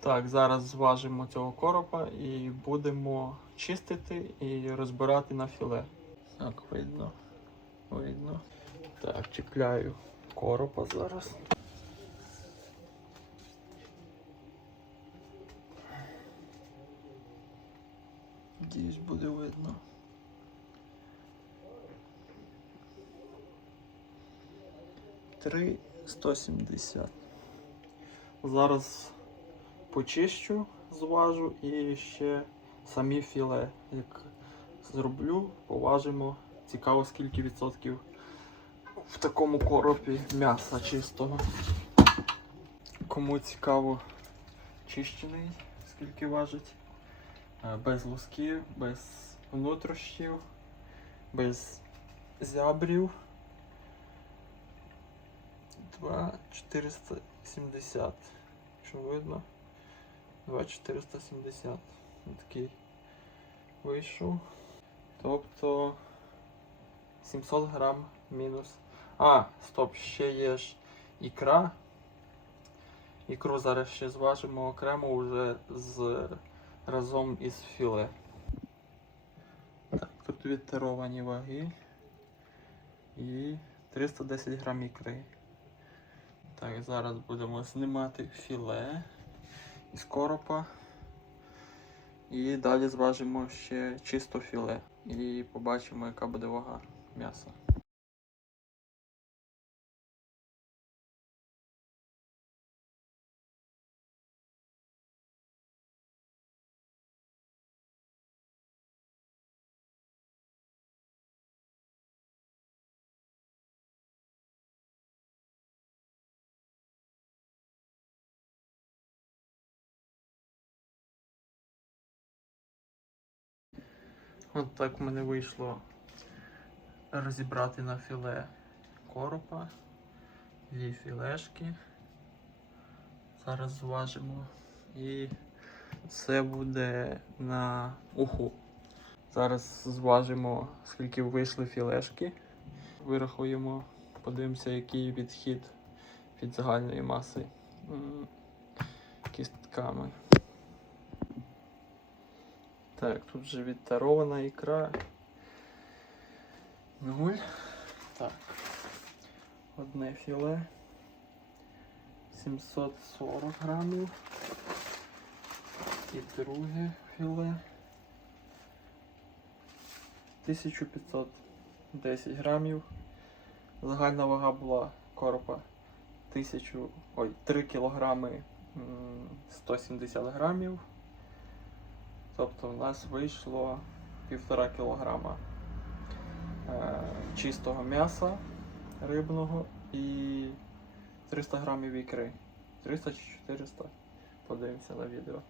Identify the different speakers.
Speaker 1: Так, зараз зважимо цього коропа і будемо чистити і розбирати на філе. Так, видно. Видно. Так, чіпляю коропа зараз. Надіюсь, буде видно. Три 170. Зараз почищу, зважу і ще самі філе. Як зроблю, поважимо. Цікаво, скільки відсотків в такому коропі м'яса чистого. Кому цікаво чищений, скільки важить. Е, Без лусків, без внутрішнів, без зябрів. 2,470. Що видно? 2,470. Такий вийшов. Тобто 700 грам мінус. А, стоп, ще є ж ікра. Ікру зараз ще зважимо окремо вже з разом із філе. Так, тут відтаровані ваги. І 310 грам ікри. Так, зараз будемо знімати філе із коропа. І далі зважимо ще чисто філе. І побачимо, яка буде вага м'яса. От так в мене вийшло розібрати на філе коропа, дві філешки. Зараз зважимо. І це буде на уху. Зараз зважимо, скільки вийшли філешки. Вирахуємо, подивимося, який відхід від загальної маси кістками. Так, тут вже відтарована ікра. Нуль. Так. Одне філе. 740 грамів. І друге філе. 1510 грамів. Загальна вага була коропа 1000, ой, 3 кілограми 170 грамів. Тобто в нас вийшло півтора кілограма е, чистого м'яса рибного і 300 грамів ікри. 300 чи 400. Подивимося на відео.